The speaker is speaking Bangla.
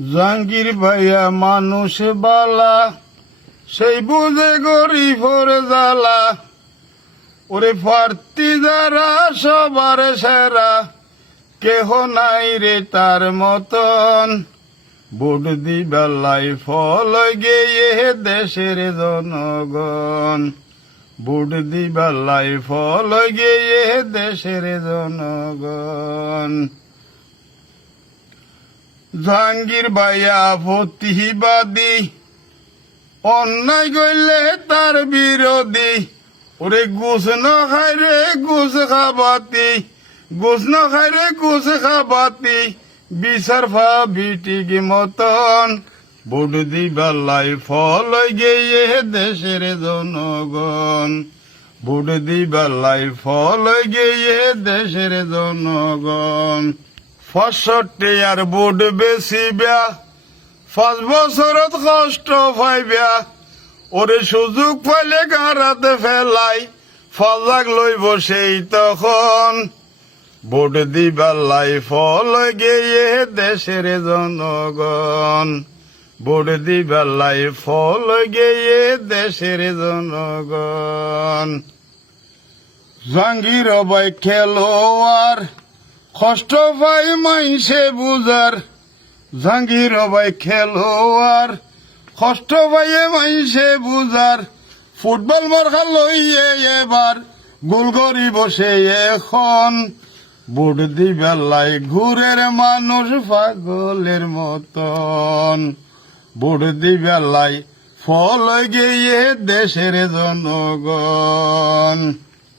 জাহাঙ্গীর ভাইয়া মানুষ বালা, সেই বুঝে গরিবর জ্বালা। ওরে প্রার্থী যারা সবার সেরা, কেহ নাই রে তার মতন। ভোট দিবালাই ফল গিয়ে দেশের জনগণ, ভোট দিবালাই ফল গিয়ে দেশের জনগণ। জাহাঙ্গীর ভাইয়া প্রতিবাদী, অন্যায় করলে তার বিরোধী। ওরে ঘুষ ন খাই রে ঘুষ খাবাতি, ঘুষ ন খাই রে ঘুষ খাবাতি, বিচার ভাবি ঠিক মতন। ভোট দিবালাই ফল গিয়ে দেশের জনগণ, ভোট দিবালাই ফল গিয়ে দেশের জনগণ। 65 আর ভোট বেশিবা, 5 বছরত কষ্ট পাইবা। ওরে সুযোগ পাইলে গাঁরাতে ফেলাই, ফজাক লইব সেই তখন। ভোট দিবালাই ফল গিয়ে দেশের জনগণ, ভোট দিবালাই ফল গিয়ে দেশের জনগণ। জাহাঙ্গীর ভাই খেলোয়াড়, কষ্ট পাই মাইসে বুঝার। জাহাঙ্গীর ভাই খেলোয়াড়, কষ্ট পাইয়ে মাইসে বুঝার। ফুটবল মার্কা লইয়ে এবার গোল করি বসে এখন। ভোট দিবেলাই ঘুরের মানুষ পাগলের মতন, ভোট দিবেলাই ফল গিয়ে দেশের জনগণ।